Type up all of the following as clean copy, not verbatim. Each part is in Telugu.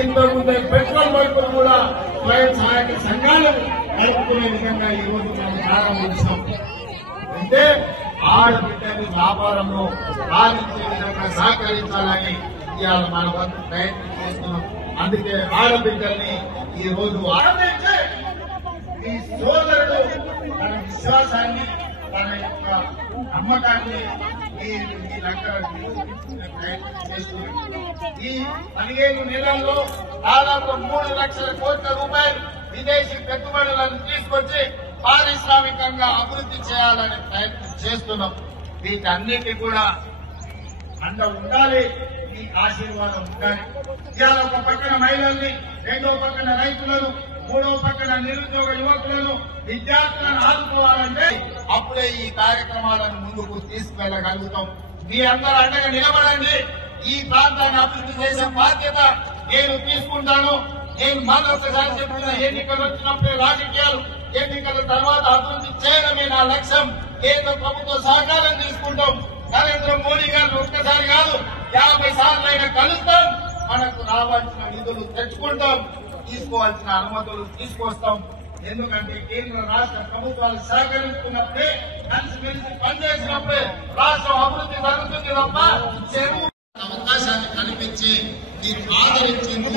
ఇంతకుముందే పెట్రోల్ బంకులు కూడా స్వయం సహాయక సంఘాలు నడుపుకునే విధంగా ఈ రోజు మనం ప్రారంభించాం. అంటే ఆడబిడ్డని వ్యాపారంలో సాధించే విధంగా సహకరించాలని ఇవాళ మన వంతు ప్రయత్నం చేస్తున్నాం. అందుకే ఆడబిడ్డల్ని ఈ రోజు ఆరంభించి ఈ సోదరుడు తన విశ్వాసాన్ని తన యొక్క నమ్మకాన్ని ఈ దగ్గర ప్రయత్నం చేస్తున్నారు. ఈ 15 నెలల్లో దాదాపు 3 లక్షల కోట్ల రూపాయలు విదేశీ పెట్టుబడులను తీసుకొచ్చి పారిశ్రామికంగా అభివృద్ధి చేయాలనే ప్రయత్నం చేస్తున్నాం. వీటన్నిటి కూడా అండ ఉండాలి, మీ ఆశీర్వాదం ఉండాలి. ఇవాళ ఒక పక్కన మహిళల్ని, రెండో పక్కన రైతులను, మూడో పక్కన నిరుద్యోగ యువకులను, విద్యార్థులను ఆదుకోవాలంటే అప్పుడే ఈ కార్యక్రమాలను ముందుకు తీసుకెళ్లగలుగుతాం. మీ అందరూ అండగా నిలబడండి. ఈ ప్రాంతాన్ని అభివృద్ధి చేసే బాధ్యత నేను తీసుకుంటాను. నేను మరొకసారి చెప్తున్నా, ఎన్నికలు వచ్చినప్పుడే రాజకీయాలు, ఎన్నికల తర్వాత అభివృద్ధి చేయడమే నా లక్ష్యం. కేంద్ర ప్రభుత్వ సహకారం తీసుకుంటాం. నరేంద్ర మోడీ గారిని ఒక్కసారి కాదు 50 సార్లైనా కలుస్తాం. మనకు రావాల్సిన నిధులు తెచ్చుకుంటాం, తీసుకోవాల్సిన అనుమతులు తీసుకొస్తాం. ఎందుకంటే కేంద్ర రాష్ట్ర ప్రభుత్వాలు సహకరిస్తున్నప్పుడే, కలిసిమెలిసి పనిచేసినప్పుడే రాష్ట్రం అభివృద్ధి జరుగుతుంది తప్ప చెరువు అవకాశాన్ని కల్పించి దీన్ని ఆదరించింది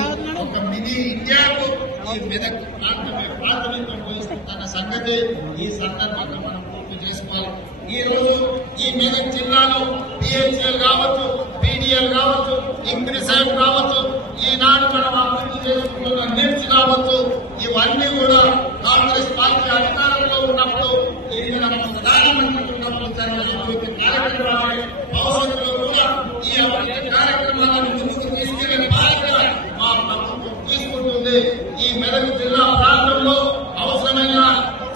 ఒక మినీ ఇండియాకు ఈ మెదక్ ప్రాంతమే ప్రాతినిధ్యం వహిస్తున్న సంగతి ఈ సందర్భంగా మనం పూర్తి చేసుకోవాలి. ఈ రోజు ఈ మెదక్ జిల్లాలో పిహెచ్ఎల్ కావచ్చు, పీడీఎల్ కావచ్చు, ఇంగ్రిసైడ్ కావచ్చు, ఈనాడు మనం అభివృద్ధి చేసుకుంటున్న నిమ్స్ కావచ్చు, ఇవన్నీ కూడా కాంగ్రెస్ పార్టీ అధికారంలో ఉన్నప్పుడు ప్రధానమంత్రి ఉన్నప్పుడు జరిగినటువంటి కార్యక్రమాలు భవిష్యత్తులో కూడా ఈ అభివృద్ధి కార్యక్రమాలను ముందుకు తీసుకెళ్లిన బాధ్యత మా ప్రభుత్వం తీసుకుంటుంది. ఈ మెదక్ జిల్లా ప్రాంతంలో అవసరమైన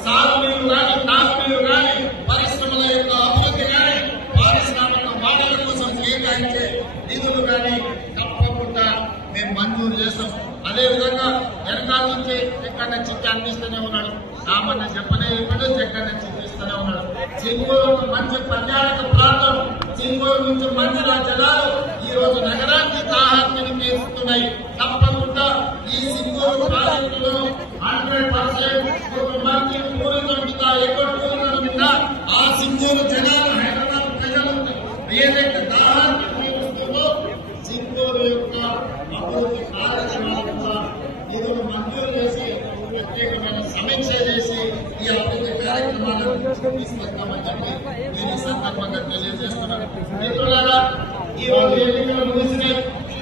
సాగునీరు కానీ, తాగునీరు కానీ, పరిశ్రమల యొక్క అభివృద్ధి కానీ, పారిశ్రామిక వాటాల కోసం కేటాయించే నిధులు కానీ తప్పకుండా మేము మంజూరు చేస్తాం. అదేవిధంగా వెనకాల నుంచి ఎక్కడ చిట్టి అందిస్తూనే ఉన్నాడు. సామాన్య చెప్పనే ఇప్పుడు ఎక్కడ నుంచి ఇస్తూనే ఉన్నాడు. సింగూరు మంచి పర్యాటక ప్రాంతం, సింగూరు నుంచి మంచిల జలాలు ఈ రోజు నగరానికి దాహాన్ని తీరుస్తున్నాయి. తప్పకుండా ఈ సింగూరు ప్రాజెక్టులో 100% మంచి టూరిజం మీద, ఎక్కువ టూరిజం మీద ఆ సింగూరు జలాలు హైదరాబాద్ ప్రజలు ఏదైతే దాహాన్ని తీరుస్తుందో సింగూరు యొక్క అభివృద్ధి కార్యక్రమాలు కూడా నిధులు మంజూరు చేసి ప్రత్యేకమైన సమీక్ష చేసి ఈ అభివృద్ధి కార్యక్రమాలను తీసుకొస్తామని చెప్పి నేను ఈ సందర్భంగా తెలియజేస్తున్నాను. మిత్రులారా, ఈ రోజు ఎన్నికలు ముగిసినాయి.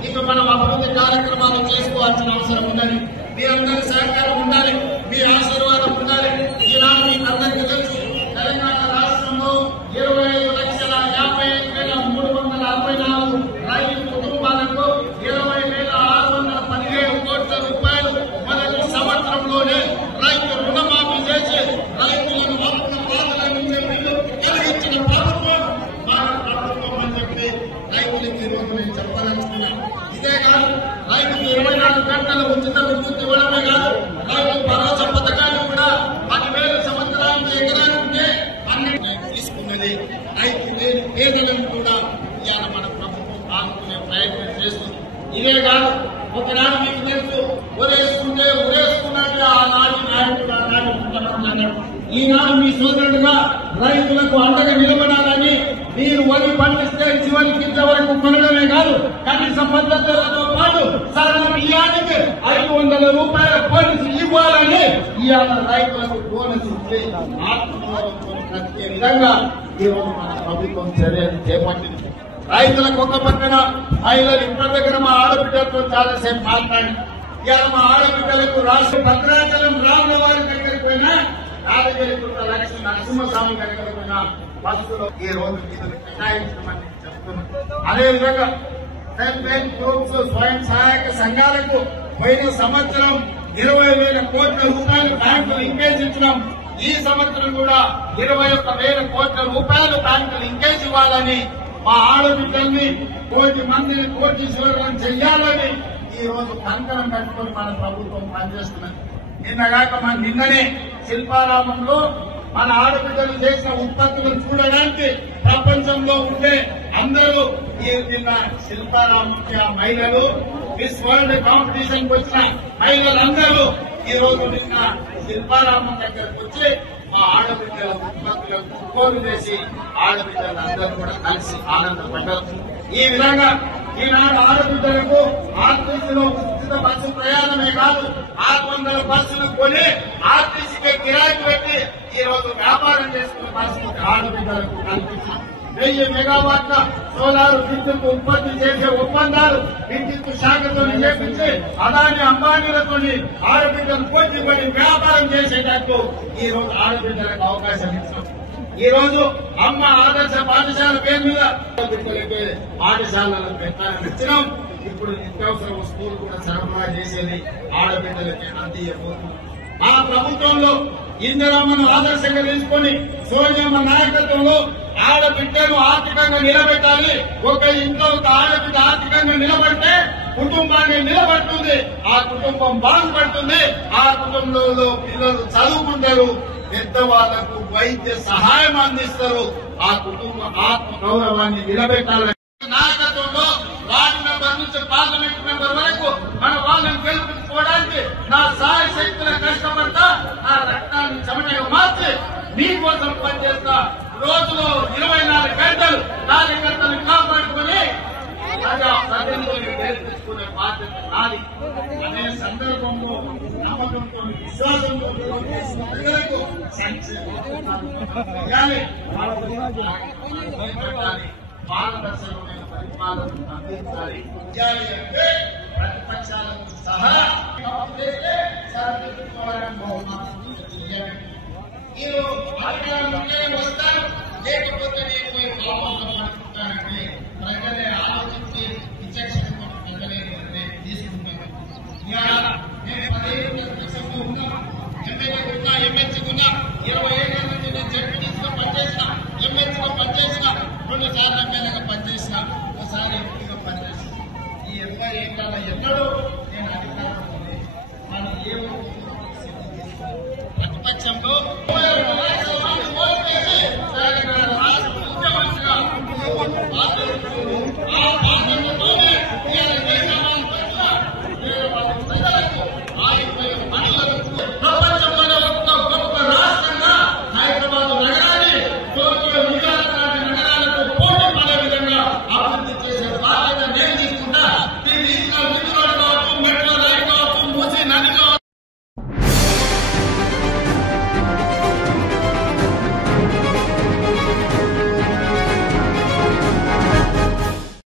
ఇక మనం అభివృద్ధి కార్యక్రమాలు చేసుకోవాల్సిన అవసరం ఉన్నది. మీ అందరి సహకారం ఉండాలి, మీ ఆశీర్వాదం ఉండాలి. ఈనాడు మీకు అందరికీ తెలుసు, తెలంగాణ రాష్ట్రంలో 25,55,364 రైతు కుటుంబాలకు 20,617 కోట్ల రూపాయలు మొదటి సంవత్సరంలోనే రైతు రుణమాఫీ చేసి రైతులను అప్పుల బాధల నుంచి కలిగించిన ప్రభుత్వం మన ప్రభుత్వం అని చెప్పి రైతులకు ఈ రోజు నేను చెప్పాలనుకున్నాను. ఇదే కాదు, రైతుకు 24 గంటల ఉచిత విద్యుత్ ఇవ్వడమే కాదు, రైతు భరోసా పథకాన్ని కూడా 10,000 సంవత్సరానికి ఎకరానికి అన్నింటినీ తీసుకున్నది. రైతు పేదలను కూడా ఇవాళ మన ప్రభుత్వం ఆదుకునే ప్రయత్నం చేస్తుంది. ఇదే కాదు, ఒకనాడు మీకు తెలుసు, ఉరేసుకుంటే ఉరేసుకున్నట్టు ఆనాటి నాయకుడు ఆనాడు ముఖ్యమంత్రి అన్నాడు. ఈనాడు మీ సోదరుడుగా రైతులకు అండగా నిలబడాలని మీరు వరి పండిస్తే చివరి కింద వరకు కొనడమే కాదు, కనీస మద్దతులతో పాటు సరళ బియ్యానికి 500 రూపాయల బోనస్ ఇవ్వాలని ఇవాళ రైతులకు బోనస్ ఇచ్చి ఆత్మగౌరవంతో బ్రతికే విధంగా ఈరోజు మన ప్రభుత్వం చర్యలు చేపట్టింది. రైతులకు ఒక పక్కన మహిళలు ఇప్పటి దగ్గర మా ఆడబిడ్డలతో చాలాసేపు మాట్లాడి, ఇవాళ మా ఆడబిడ్డలకు రాష్ట్ర భద్రాచలం రాముల వారి దగ్గరికి పోయినా, యాదగిరిగుట్ట లక్ష్మీ నరసింహస్వామి దగ్గరికి పోయినా బస్సులో ఈ రోజు నిధులు కేటాయించమని చెప్తున్నాం. అదేవిధంగా సెల్ఫ్ హెల్ప్ గ్రూప్స్, స్వయం సహాయక సంఘాలకు పోయిన సంవత్సరం 20,000 కోట్ల రూపాయలు బ్యాంకులు ఇంకేజ్ ఇచ్చినాం. ఈ సంవత్సరం కూడా 21,000 కోట్ల రూపాయలు బ్యాంకులు ఇంకేజ్ ఇవ్వాలని, మా ఆడబిడ్డల్ని 1,00,00,000 మందిని కోటీశ్వరులను చెయ్యాలని ఈ రోజు కంకణం కట్టుకొని మన ప్రభుత్వం పనిచేస్తున్నది. నిన్నగాక నిన్ననే శిల్పారామంలో మన ఆడబిడ్డలు చేసిన ఉత్పత్తులను చూడడానికి ప్రపంచంలో ఉండే అందరూ నిన్న శిల్పారాముఖ్య మహిళలు మిస్ వరల్డ్ కాంపిటీషన్ వచ్చిన మహిళలందరూ ఈ రోజు నిన్న శిల్పారామం దగ్గరకు వచ్చి మా ఆడబిడ్డల ఉత్పత్తులను కొనుగోలు చేసి ఆడబిడ్డలందరూ కూడా కలిసి ఆనందపడ్డారు. ఈ విధంగా ఈనాడు ఆడబిడ్డలకు ఆర్టీసీలో ఉచిత బస్సు ప్రయాణమే కాదు 600 బస్సులు కొని ఆర్టీసీకి కిరాయి పెట్టి ఈ రోజు వ్యాపారం చేసుకునే పరిస్థితి ఆడబిడ్డలకు కల్పించారు. 1000 మెగావాట్ల సోలార్ విద్యుత్ ఉత్పత్తి చేసే ఒప్పందాలు విద్యుత్ శాఖతో చేపించి అదాని అంబానీలతో ఆడబిడ్డలు పోటీపడి వ్యాపారం చేసేటట్టు ఈ రోజు ఆడబిడ్డలకు అవకాశం ఇచ్చాం. ఈ రోజు అమ్మ ఆదర్శ పాఠశాల పేరు మీద పాఠశాలలకు పెట్టాలని ఇచ్చినాం. ఇప్పుడు నిత్యావసర వస్తువులు కూడా సరఫరా చేసేది ఆడబిడ్డలకి అందియబోతున్నాం. మా ప్రభుత్వంలో ఇందిరమ్మను ఆదర్శంగా తీసుకుని సోనియమ్మ నాయకత్వంలో ఆడబిడ్డను ఆర్థికంగా నిలబెట్టాలి. ఒక ఇంట్లో ఒక ఆడబిడ్డ ఆర్థికంగా నిలబడితే కుటుంబాన్ని నిలబడుతుంది, ఆ కుటుంబం బాగుపడుతుంది, ఆ కుటుంబంలో పిల్లలు చదువుకుంటారు, పెద్దవాళ్లకు వైద్య సహాయం అందిస్తారు, ఆ కుటుంబ ఆత్మ గౌరవాన్ని నిలబెట్టాలని నాయకత్వంలో వార్డు మెంబర్ నుంచి పార్లమెంట్ మెంబర్ వరకు మన వాళ్ళని గెలుపుకోవడానికి నా సహాయ శక్తుల కష్టపడతా, నా రక్తాన్ని చెమటగా మార్చి మీకోసం పనిచేస్తా. రోజులో 24 గంటలు కార్యకర్తలు కాపాడుకుని ప్రజాప్రతినిధులు గెలిపించుకునే బాధ్యత నాది. అనే సందర్భంలో నమ్మకంతో విశ్వాసంతో ప్రజలకు పారదర్శకమైన పరిపాలన అందించాలి. అంటే ప్రతిపక్షాలకు సహా మీరు అధికారంలోనే వస్తారు, లేకపోతే నేను పోయి పాల్గొంటానంటే ప్రజలే ఆలోచించి విచక్షణతో ప్రజలే నిర్ణయం తీసుకుంటాను. నేను 10 ఏళ్ళు ప్రతిపక్షంలో ఉన్నా, ఎమ్మెల్యే ఉన్నా, ఎమ్మెల్సీ ఉన్నా, 20 ఏళ్ల నుంచి నేను జడ్పీటీసీలో పనిచేసిన, ఎమ్మెల్సీలో పనిచేసిన, 2 సార్లు ఎమ్మెల్యేగా పనిచేసిన, ఒకసారి ఎంపీగా పనిచేసిన. ఈ 20 ఏళ్ళ ఎన్నడూ నేను అధికారంలో లేదు. కానీ ఏ ప్రతిపక్షంలో